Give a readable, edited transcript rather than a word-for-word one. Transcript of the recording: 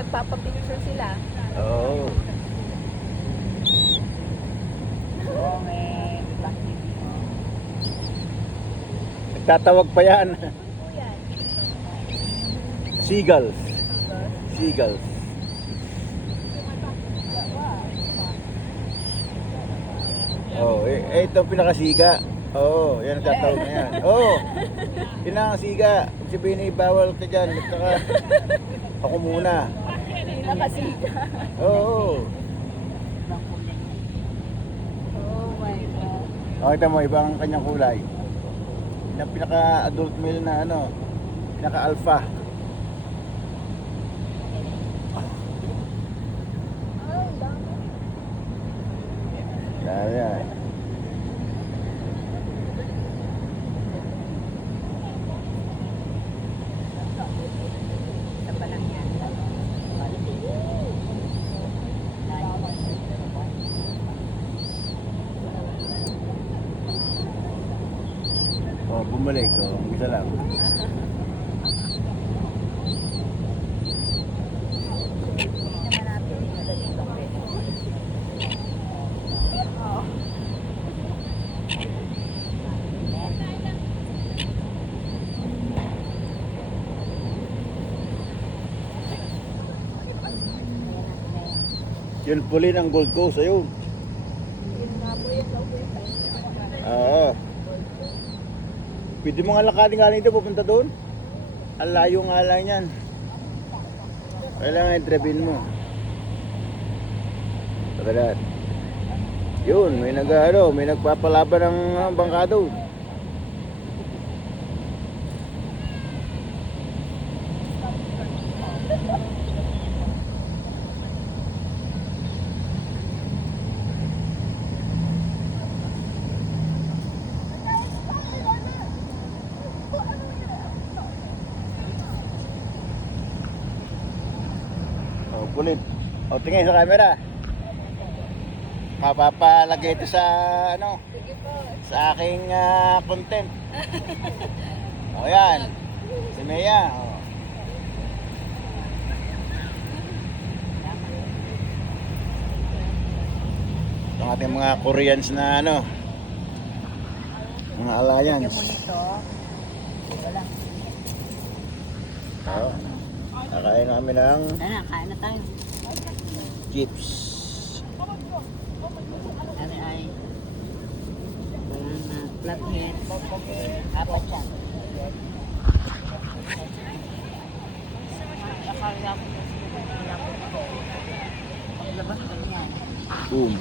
nagpapapicture sila. Oo. Oo, may plastic. Nagtatawag pa yan. Ano yan? Seagulls. Seagulls. Oh, ito pinakasiga. Oo, yan ang tatawag na yan. Oo, yun ang siga. Sabihin na bawal ka dyan. At saka, ako muna. Nakasiga. Oo. Ibang kulay. Oh my God. Nakita mo, ibang kanyang kulay. Yun ang pinaka-adult male na ano, pinaka-alpha. Oh, dami. Yan. Isa pa lang yan. Oh, bumalik. Oh, isa lang. Yun puli ng Gold Coast, ayun. Yun nga po yung Oo. Pwede mo nga lakadin nga dito, pupunta doon. Ang layo nga lang yan. Kailangan i-drivin mo. Pagkalat. Yun, may may nagpapalaban ng bangka doon. Oh, kulit. O, tingin sa camera. Mapapalagay ito sa ano, Sige po. sa aking content. O yan. Si Mea. O. Ito ang ating mga Koreans na ano, mga alliance. Yung mo nito, wala. O. Kakain namin ng Sana, kain na tayo. chips. Sabi ay, wala na, flathead. Apat yan. Akala ko na sila. Paglabas ko niyan. Boom.